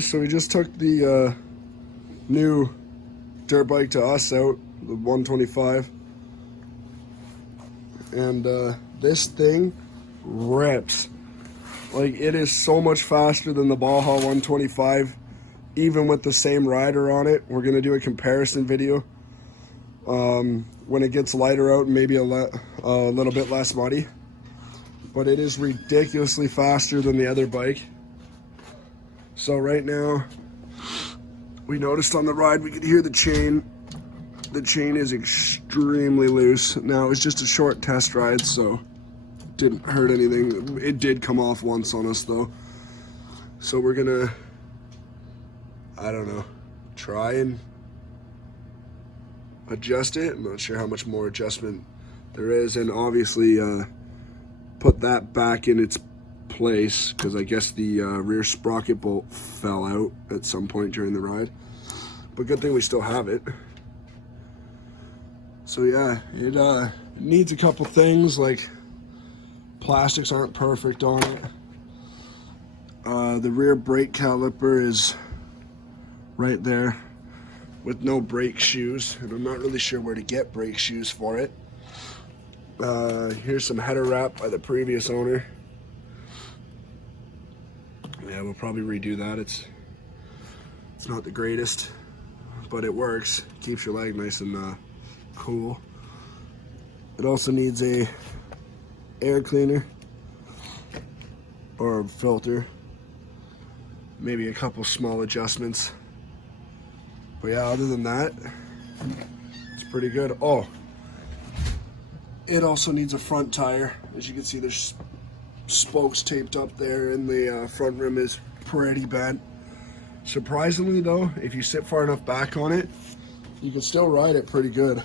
guys, so we just took the new dirt bike to us out, the 125, and this thing rips. Like, it is so much faster than the Baja 125, even with the same rider on it. We're gonna do a comparison video when it gets lighter out and maybe a little bit less muddy, but it is ridiculously faster than the other bike. So right now, we noticed on the ride we could hear the chain. The chain is extremely loose. Now, it was just a short test ride, so it didn't hurt anything. It did come off once on us though. So we're gonna, I don't know, try and adjust it. I'm not sure how much more adjustment there is, and obviously put that back in its place, because I guess the rear sprocket bolt fell out at some point during the ride, but good thing we still have it. So yeah, it needs a couple things, like plastics aren't perfect on it. The rear brake caliper is right there with no brake shoes, and I'm not really sure where to get brake shoes for it. Here's some header wrap by the previous owner. Yeah, we'll probably redo that. It's not the greatest, but it works. Keeps your leg nice and cool. It also needs a air cleaner or a filter. Maybe a couple small adjustments. But yeah, other than that, it's pretty good. Oh, it also needs a front tire. As you can see, there's spokes taped up there, and the front rim is pretty bent. Surprisingly though, if you sit far enough back on it, you can still ride it pretty good.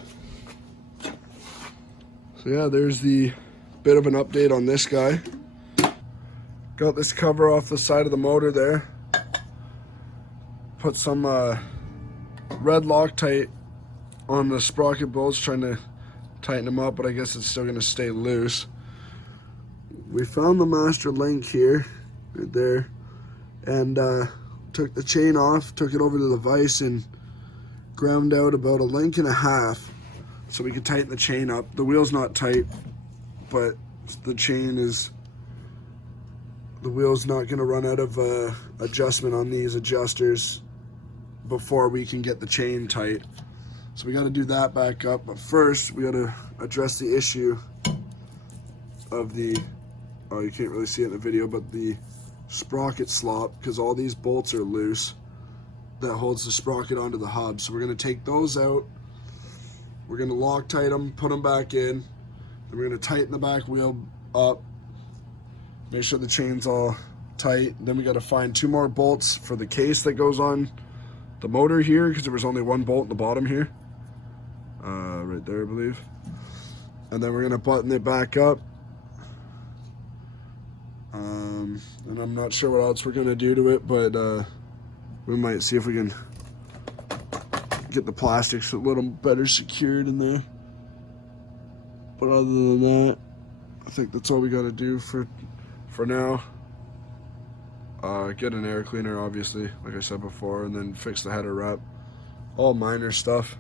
So yeah, there's the bit of an update on this guy. Got this cover off the side of the motor there. Put some red Loctite on the sprocket bolts, trying to tighten them up, but I guess it's still going to stay loose. We found the master link here, right there, and took the chain off, took it over to the vise and ground out about 1.5 links so we could tighten the chain up. The wheel's not tight, but the wheel's not going to run out of adjustment on these adjusters before we can get the chain tight. So we got to do that back up, but first we got to address the issue of the, oh, you can't really see it in the video, but the sprocket slop, because all these bolts are loose that holds the sprocket onto the hub. So we're going to take those out, we're going to Loctite them, put them back in, then we're going to tighten the back wheel up, make sure the chain's all tight. Then we got to find 2 more bolts for the case that goes on the motor here, because there was only 1 bolt in the bottom here, right there I believe. And then we're going to button it back up, and I'm not sure what else we're going to do to it, but we might see if we can get the plastics a little better secured in there. But other than that, I think that's all we got to do for now. Get an air cleaner, obviously, like I said before, and then fix the header wrap. All minor stuff.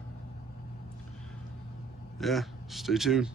Yeah, stay tuned.